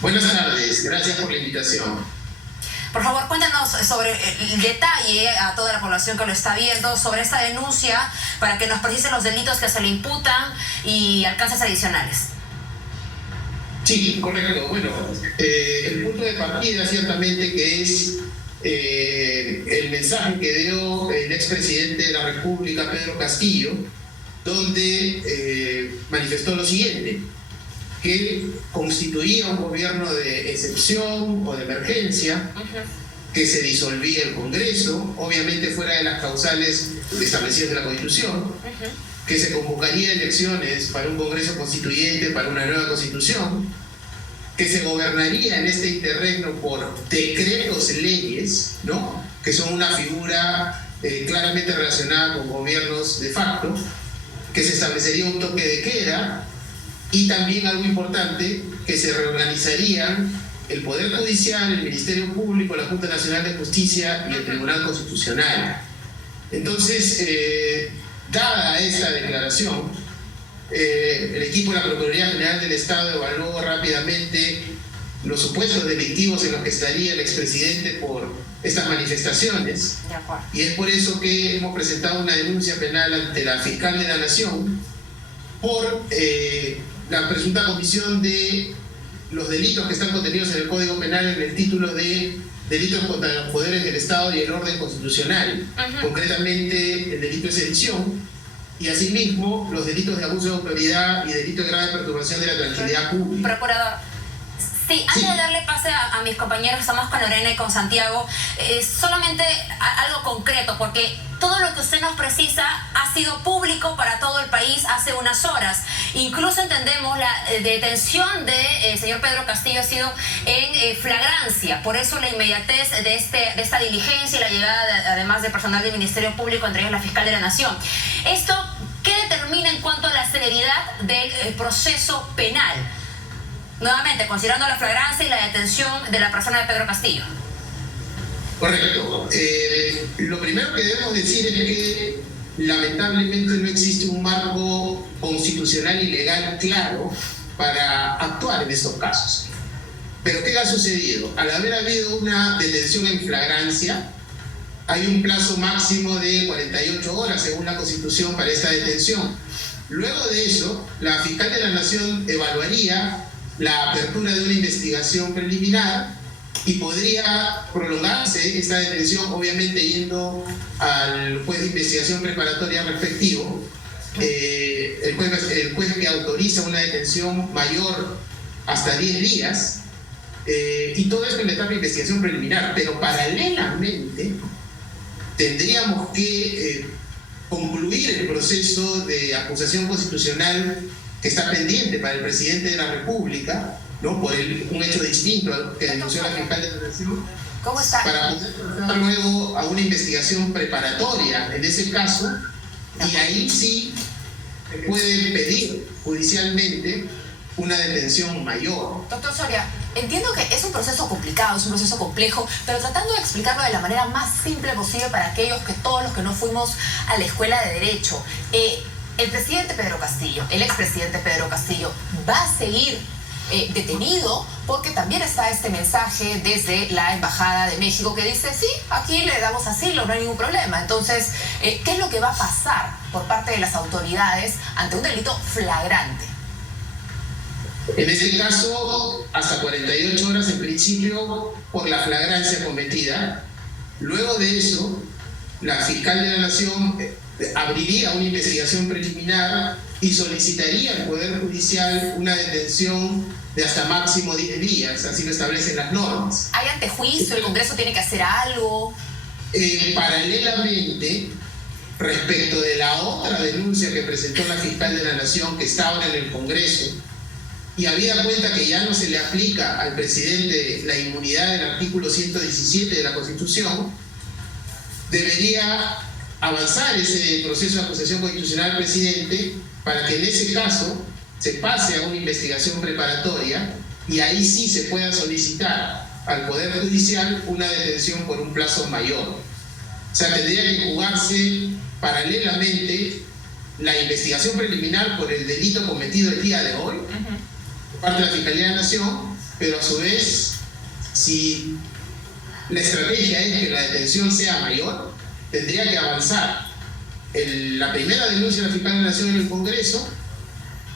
Buenas tardes, gracias por la invitación. Por favor, cuéntanos sobre el detalle a toda la población que lo está viendo sobre esta denuncia para que nos precise los delitos que se le imputan y alcances adicionales. Sí, correcto. Bueno, el punto de partida ciertamente que es el mensaje que dio el expresidente de la República, Pedro Castillo, donde manifestó lo siguiente, que constituía un gobierno de excepción o de emergencia, que se disolvía el Congreso, obviamente fuera de las causales establecidas en la Constitución, que se convocaría elecciones para un Congreso constituyente, para una nueva Constitución, que se gobernaría en este interregno por decretos leyes, ¿no?, que son una figura claramente relacionada con gobiernos de facto, que se establecería un toque de queda y también algo importante, que se reorganizarían el Poder Judicial, el Ministerio Público, la Junta Nacional de Justicia y el Tribunal Constitucional. Entonces, dada esta declaración, el equipo de la Procuraduría General del Estado evaluó rápidamente los supuestos delictivos en los que estaría el expresidente por estas manifestaciones, y es por eso que hemos presentado una denuncia penal ante la fiscal de la Nación por la presunta comisión de los delitos que están contenidos en el Código Penal en el título de delitos contra los poderes del Estado y el orden constitucional, concretamente el delito de sedición, y asimismo los delitos de abuso de autoridad y delito de grave perturbación de la tranquilidad pública. Procurador, sí, antes de darle pase a mis compañeros, estamos con Lorena y con Santiago, solamente algo concreto, porque todo lo que usted nos precisa ha sido público para todo el país hace unas horas. Incluso entendemos la detención del señor Pedro Castillo ha sido en flagrancia. Por eso la inmediatez de esta diligencia y la llegada, además de personal del Ministerio Público, entre ellos la fiscal de la Nación. ¿Esto qué determina en cuanto a la celeridad del proceso penal? Nuevamente, considerando la flagrancia y la detención de la persona de Pedro Castillo. Correcto. Lo primero que debemos decir es que lamentablemente no existe un marco constitucional y legal claro para actuar en estos casos. Pero ¿qué ha sucedido? Al haber habido una detención en flagrancia, hay un plazo máximo de 48 horas según la Constitución para esta detención. Luego de eso, la fiscal de la Nación evaluaría la apertura de una investigación preliminar y podría prolongarse esta detención, obviamente yendo al juez de investigación preparatoria respectivo, el juez que autoriza una detención mayor hasta 10 días, y todo esto en la etapa de investigación preliminar. Pero paralelamente tendríamos que concluir el proceso de acusación constitucional que está pendiente para el presidente de la República, ¿no?, por un hecho distinto al que denunció la fiscal de la Nación, para poder pasar luego a una investigación preparatoria en ese caso, y ahí sí se puede pedir judicialmente una detención mayor. Doctor Soria, entiendo que es un proceso complicado, es un proceso complejo, pero tratando de explicarlo de la manera más simple posible para todos los que no fuimos a la escuela de Derecho. El presidente Pedro Castillo, el expresidente Pedro Castillo, va a seguir detenido, porque también está este mensaje desde la Embajada de México que dice, sí, aquí le damos asilo, no hay ningún problema. Entonces, ¿qué es lo que va a pasar por parte de las autoridades ante un delito flagrante? En este caso, hasta 48 horas en principio por la flagrancia cometida. Luego de eso, la fiscal de la Nación abriría una investigación preliminar y solicitaría al Poder Judicial una detención de hasta máximo 10 días, así lo establecen las normas. ¿Hay antejuicio? ¿El Congreso tiene que hacer algo? Paralelamente, respecto de la otra denuncia que presentó la fiscal de la Nación, que está ahora en el Congreso, y habida cuenta que ya no se le aplica al presidente la inmunidad del artículo 117 de la Constitución, debería avanzar ese proceso de acusación constitucional al presidente para que en ese caso se pase a una investigación preparatoria y ahí sí se pueda solicitar al Poder Judicial una detención por un plazo mayor. O sea, tendría que jugarse paralelamente la investigación preliminar por el delito cometido el día de hoy, por parte de la Fiscalía de la Nación, pero a su vez, si la estrategia es que la detención sea mayor, tendría que avanzar la primera denuncia de la fiscal de la Nación en el Congreso,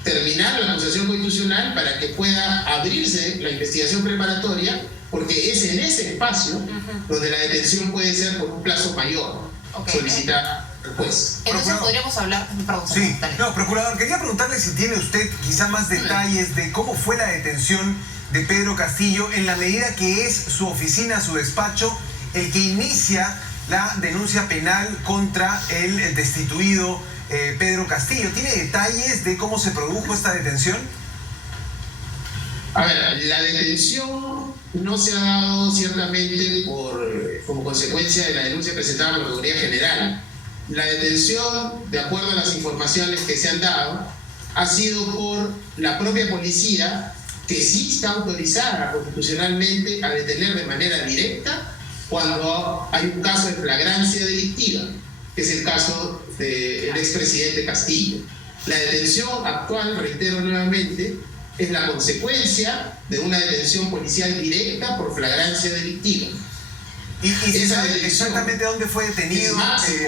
terminar la acusación constitucional para que pueda abrirse la investigación preparatoria, porque es en ese espacio donde la detención puede ser por un plazo mayor, solicitada al juez. Entonces podríamos hablar... Perdón, sí, dale. no, procurador, quería preguntarle si tiene usted quizá más detalles de cómo fue la detención de Pedro Castillo, en la medida que es su oficina, su despacho, el que inicia la denuncia penal contra el destituido Pedro Castillo. ¿Tiene detalles de cómo se produjo esta detención? A ver, la detención no se ha dado ciertamente como consecuencia de la denuncia presentada por la Procuraduría General. La detención, de acuerdo a las informaciones que se han dado, ha sido por la propia policía, que sí está autorizada constitucionalmente a detener de manera directa cuando hay un caso de flagrancia delictiva, que es el caso del expresidente Castillo. La detención actual, reitero nuevamente, es la consecuencia de una detención policial directa por flagrancia delictiva. ¿Y se sabe exactamente dónde fue detenido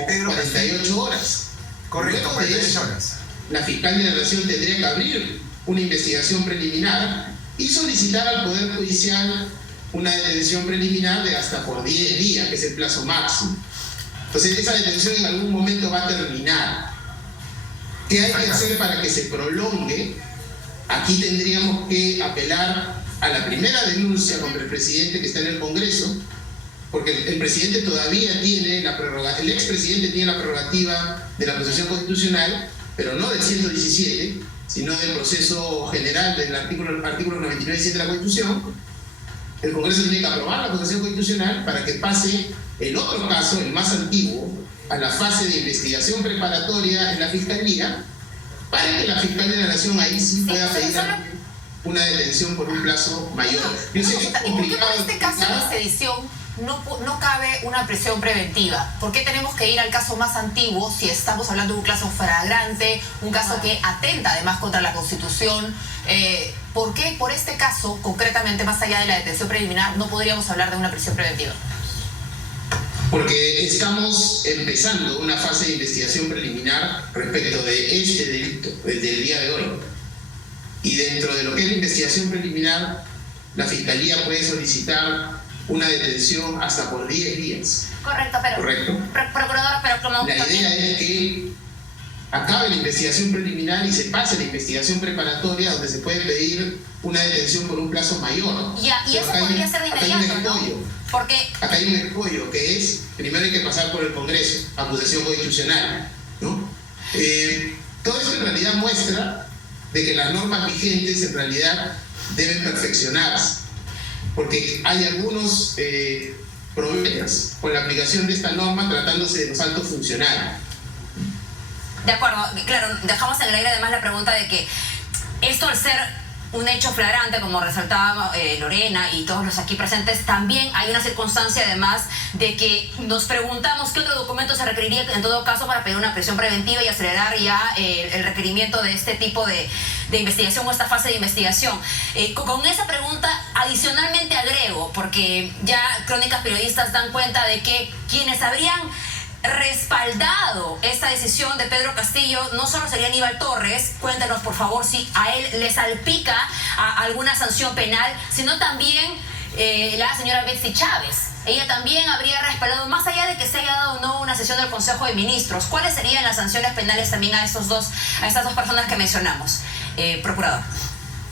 Pedro 48 Castillo? horas. Correcto, Luego de 48 eso, horas. La fiscal de la Nación tendría que abrir una investigación preliminar y solicitar al Poder Judicial una detención preliminar de hasta por 10 días, que es el plazo máximo. Entonces esa detención en algún momento va a terminar. ¿Qué hay que hacer para que se prolongue? Aquí tendríamos que apelar a la primera denuncia contra el presidente que está en el Congreso, porque el presidente todavía tiene la prerrogativa, el expresidente tiene la prerrogativa de la acusación constitucional, pero no del 117, sino del proceso general del artículo 99.7 de la Constitución. El Congreso tiene que aprobar la acusación constitucional para que pase el otro caso, el más antiguo, a la fase de investigación preparatoria en la Fiscalía, para que la fiscal de la Nación ahí sí pueda pedir una detención por un plazo mayor. Yo sé que es ¿Y por qué complicado por este caso de sedición no cabe una prisión preventiva? ¿Por qué tenemos que ir al caso más antiguo si estamos hablando de un caso flagrante, un caso que atenta además contra la Constitución? ¿Por qué por este caso, concretamente, más allá de la detención preliminar, no podríamos hablar de una prisión preventiva? Porque estamos empezando una fase de investigación preliminar respecto de este delito, desde el día de hoy. Y dentro de lo que es la investigación preliminar, la Fiscalía puede solicitar una detención hasta por 10 días. Correcto, pero... ¿Correcto? Procuradora, pero como... La idea es que acabe la investigación preliminar y se pase la investigación preparatoria, donde se puede pedir una detención por un plazo mayor. Ya, y eso podría ser de inmediato, ¿no? Porque... Acá hay un escollo, que es, primero hay que pasar por el Congreso, acusación constitucional, ¿no? Todo esto en realidad muestra de que las normas vigentes en realidad deben perfeccionarse, porque hay algunos problemas con la aplicación de esta norma tratándose de los altos funcionarios. De acuerdo, claro, dejamos en el aire además la pregunta de que esto, al ser un hecho flagrante, como resaltaba Lorena y todos los aquí presentes, también hay una circunstancia además de que nos preguntamos qué otro documento se requeriría en todo caso para pedir una prisión preventiva y acelerar ya el requerimiento de este tipo de investigación o esta fase de investigación. Con esa pregunta adicionalmente agrego, porque ya crónicas periodistas dan cuenta de que quienes habrían respaldado esta decisión de Pedro Castillo no solo sería Aníbal Torres, cuéntenos por favor si a él le salpica alguna sanción penal, sino también la señora Betsy Chávez. Ella también habría respaldado, más allá de que se haya dado o no una sesión del Consejo de Ministros. ¿Cuáles serían las sanciones penales también a estas dos personas que mencionamos? Procurador.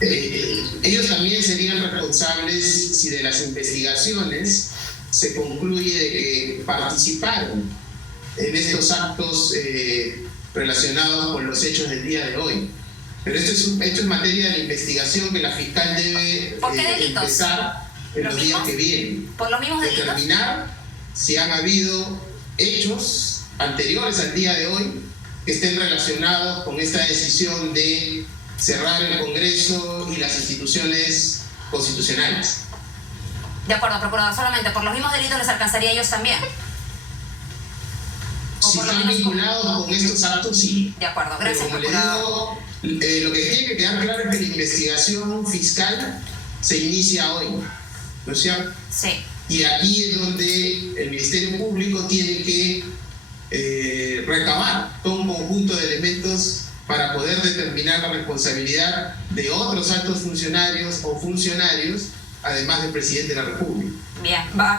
Ellos también serían responsables si de las investigaciones se concluye de que participaron en estos actos relacionados con los hechos del día de hoy. Pero esto es materia de la investigación que la fiscal debe empezar en los días que vienen. ¿Por los mismos delitos? Determinar si han habido hechos anteriores al día de hoy que estén relacionados con esta decisión de cerrar el Congreso y las instituciones constitucionales. De acuerdo, procurador, solamente por los mismos delitos les alcanzaría a ellos también. Si están vinculados con estos actos, sí. De acuerdo, gracias, pero como procurador. le digo, lo que tiene que quedar claro es que la investigación fiscal se inicia hoy, ¿no es cierto? Sí. Y aquí es donde el Ministerio Público tiene que recabar todo un conjunto de elementos para poder determinar la responsabilidad de otros altos funcionarios o funcionarios, además del presidente de la República. Bien, va.